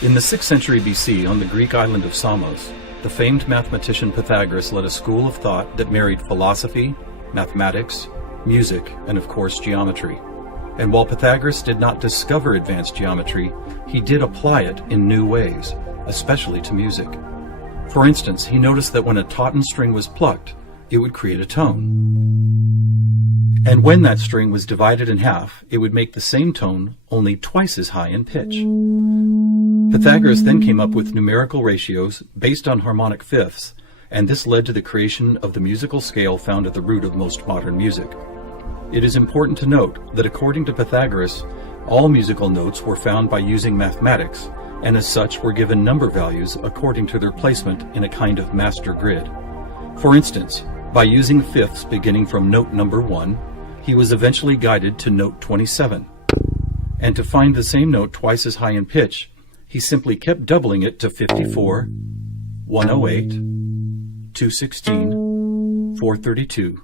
In the 6th century BC, on the Greek island of Samos, the famed mathematician Pythagoras led a school of thought that married philosophy, mathematics, music, and of course geometry. And while Pythagoras did not discover advanced geometry, he did apply it in new ways, especially to music. For instance, he noticed that when a tauten string was plucked, it would create a tone. And when that string was divided in half, it would make the same tone only twice as high in pitch. Pythagoras then came up with numerical ratios based on harmonic fifths, and this led to the creation of the musical scale found at the root of most modern music. It is important to note that according to Pythagoras, all musical notes were found by using mathematics, and as such were given number values according to their placement in a kind of master grid. For instance, by using fifths beginning from note number 1, he was eventually guided to note 27. And to find the same note twice as high in pitch, he simply kept doubling it to 54, 108, 216, 432,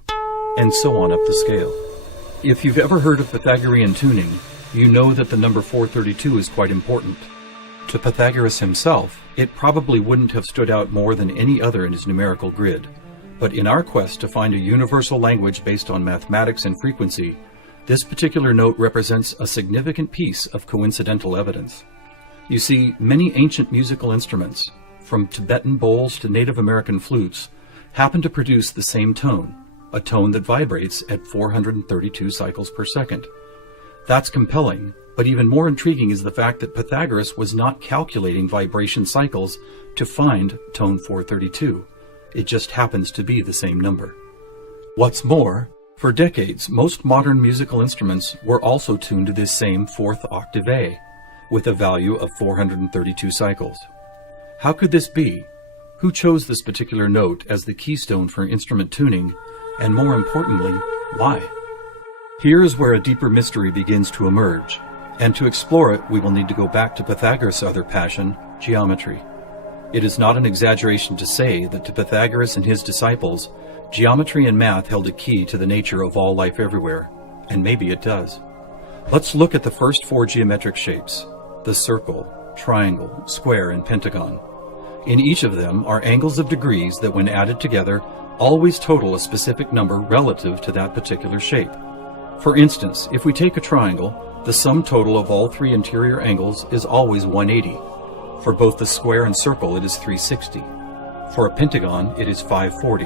and so on up the scale. If you've ever heard of Pythagorean tuning, you know that the number 432 is quite important. To Pythagoras himself, it probably wouldn't have stood out more than any other in his numerical grid. But in our quest to find a universal language based on mathematics and frequency, this particular note represents a significant piece of coincidental evidence. You see, many ancient musical instruments, from Tibetan bowls to Native American flutes, happen to produce the same tone, a tone that vibrates at 432 cycles per second. That's compelling, but even more intriguing is the fact that Pythagoras was not calculating vibration cycles to find tone 432. It just happens to be the same number. What's more, for decades, most modern musical instruments were also tuned to this same fourth octave A, with a value of 432 cycles. How could this be? Who chose this particular note as the keystone for instrument tuning, and more importantly, why? Here is where a deeper mystery begins to emerge, and to explore it, we will need to go back to Pythagoras' other passion, geometry. It is not an exaggeration to say that to Pythagoras and his disciples, geometry and math held a key to the nature of all life everywhere, and maybe it does. Let's look at the first 4 geometric shapes, the circle, triangle, square, and pentagon. In each of them are angles of degrees that, when added together, always total a specific number relative to that particular shape. For instance, if we take a triangle, the sum total of all 3 interior angles is always 180. For both the square and circle, it is 360. For a pentagon, it is 540.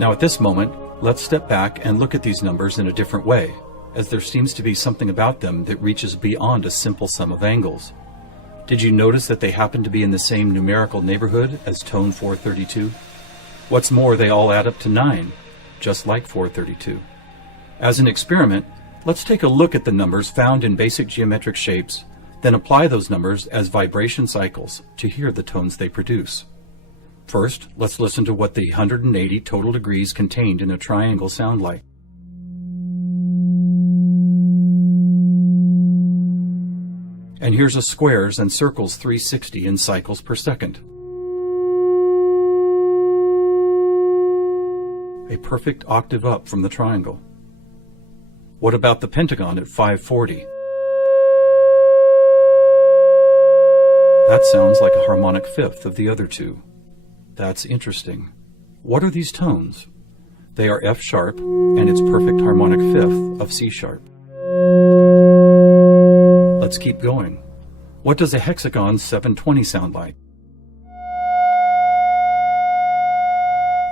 Now at this moment, let's step back and look at these numbers in a different way, as there seems to be something about them that reaches beyond a simple sum of angles. Did you notice that they happen to be in the same numerical neighborhood as tone 432? What's more, they all add up to 9, just like 432. As an experiment, let's take a look at the numbers found in basic geometric shapes, then apply those numbers as vibration cycles to hear the tones they produce. First, let's listen to what the 180 total degrees contained in a triangle sound like. And here's a squares and circles 360 in cycles per second. A perfect octave up from the triangle. What about the pentagon at 540? That sounds like a harmonic fifth of the other two. That's interesting. What are these tones? They are F sharp and its perfect harmonic fifth of C sharp. Let's keep going. What does a hexagon 720 sound like?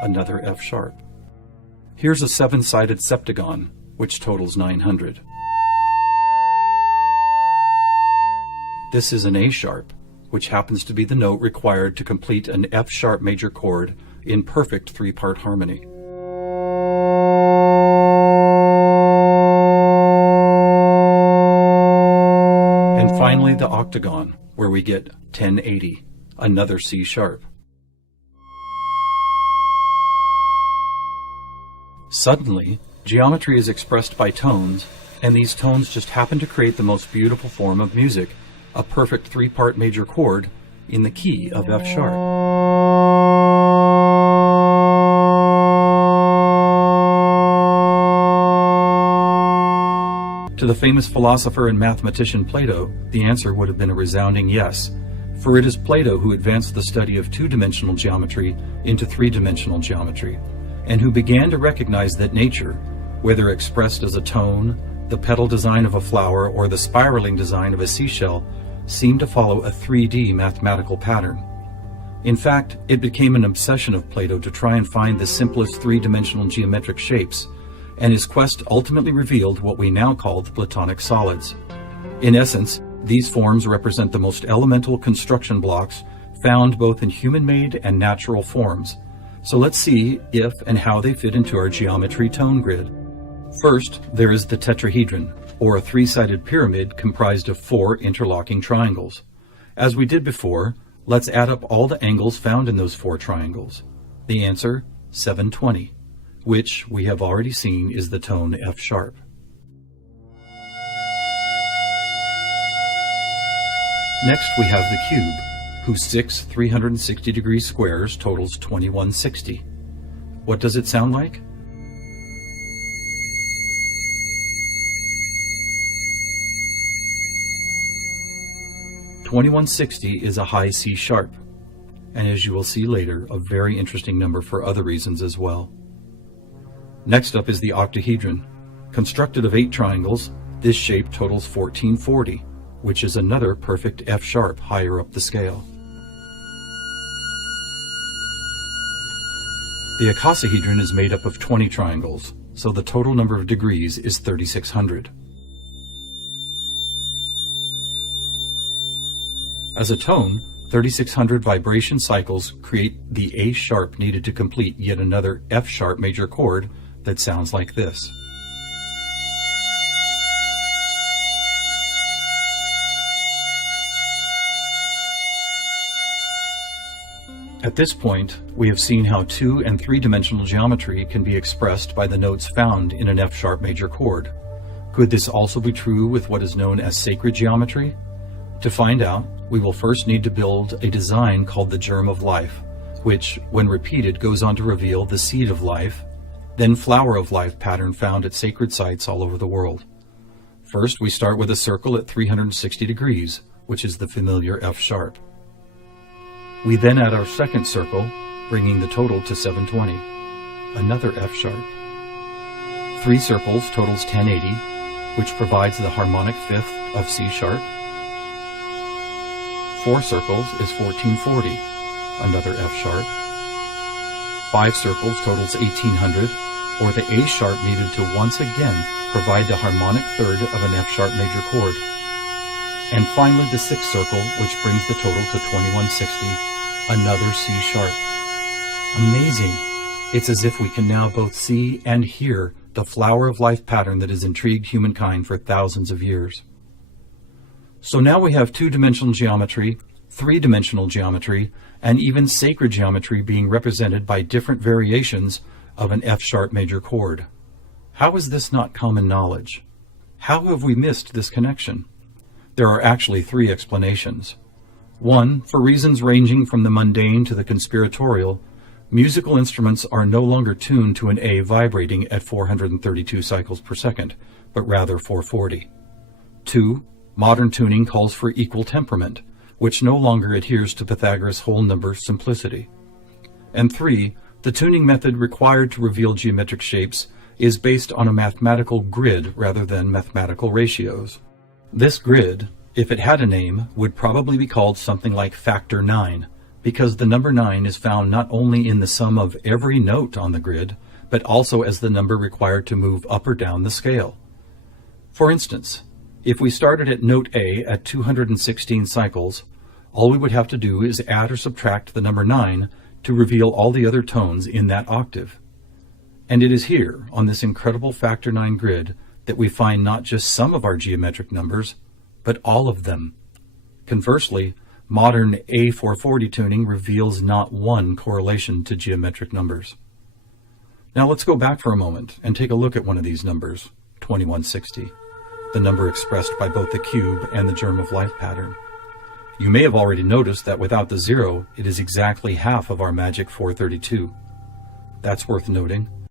Another F sharp. Here's a 7-sided septagon, which totals 900. This is an A sharp, which happens to be the note required to complete an F sharp major chord in perfect 3-part harmony. And finally the octagon, where we get 1080, another C sharp. Suddenly, geometry is expressed by tones, and these tones just happen to create the most beautiful form of music, a perfect 3-part major chord in the key of F sharp. To the famous philosopher and mathematician Plato, the answer would have been a resounding yes, for it is Plato who advanced the study of two-dimensional geometry into three-dimensional geometry, and who began to recognize that nature, whether expressed as a tone, the petal design of a flower, or the spiraling design of a seashell, seemed to follow a 3D mathematical pattern. In fact, it became an obsession of Plato to try and find the simplest three-dimensional geometric shapes, and his quest ultimately revealed what we now call the Platonic solids. In essence, these forms represent the most elemental construction blocks found both in human-made and natural forms. So let's see if and how they fit into our geometry tone grid. First, there is the tetrahedron, or a three-sided pyramid comprised of 4 interlocking triangles. As we did before, let's add up all the angles found in those 4 triangles. The answer, 720. Which we have already seen is the tone F sharp. Next we have the cube, whose 6 360-degree squares totals 2160. What does it sound like? (2160) is a high C sharp, and as you will see later, a very interesting number for other reasons as well. Next up is the octahedron. Constructed of 8 triangles, this shape totals 1440, which is another perfect F sharp higher up the scale. The icosahedron is made up of 20 triangles, so the total number of degrees is 3600. As a tone, 3600 vibration cycles create the A sharp needed to complete yet another F sharp major chord that sounds like this. At this point, we have seen how 2- and 3-dimensional geometry can be expressed by the notes found in an F sharp major chord. Could this also be true with what is known as sacred geometry? To find out, we will first need to build a design called the germ of life, which, when repeated, goes on to reveal the seed of life, then flower of life pattern found at sacred sites all over the world. First, we start with a circle at 360 degrees, which is the familiar F sharp. We then add our second circle, bringing the total to 720, another F sharp. 3 circles totals 1080, which provides the harmonic fifth of C sharp. 4 circles is 1440, another F sharp. 5 circles totals 1800, or the A sharp needed to once again provide the harmonic third of an F sharp major chord. And finally the 6th circle, which brings the total to 2160, another C sharp. Amazing! It's as if we can now both see and hear the flower of life pattern that has intrigued humankind for thousands of years. So now we have 2-dimensional geometry, 3-dimensional geometry, and even sacred geometry being represented by different variations of an F sharp major chord. How is this not common knowledge? How have we missed this connection? There are actually 3 explanations. 1, for reasons ranging from the mundane to the conspiratorial, musical instruments are no longer tuned to an A vibrating at 432 cycles per second, but rather 440. 2, modern tuning calls for equal temperament, which no longer adheres to Pythagoras' whole number simplicity. And 3, the tuning method required to reveal geometric shapes is based on a mathematical grid rather than mathematical ratios. This grid, if it had a name, would probably be called something like factor 9, because the number 9 is found not only in the sum of every note on the grid, but also as the number required to move up or down the scale. For instance, if we started at note A at 216 cycles, all we would have to do is add or subtract the number 9 to reveal all the other tones in that octave. And it is here, on this incredible factor 9 grid, that we find not just some of our geometric numbers, but all of them. Conversely, modern A440 tuning reveals not one correlation to geometric numbers. Now let's go back for a moment and take a look at one of these numbers, 2160, the number expressed by both the cube and the germ of life pattern. You may have already noticed that without the 0, it is exactly half of our magic 432. That's worth noting,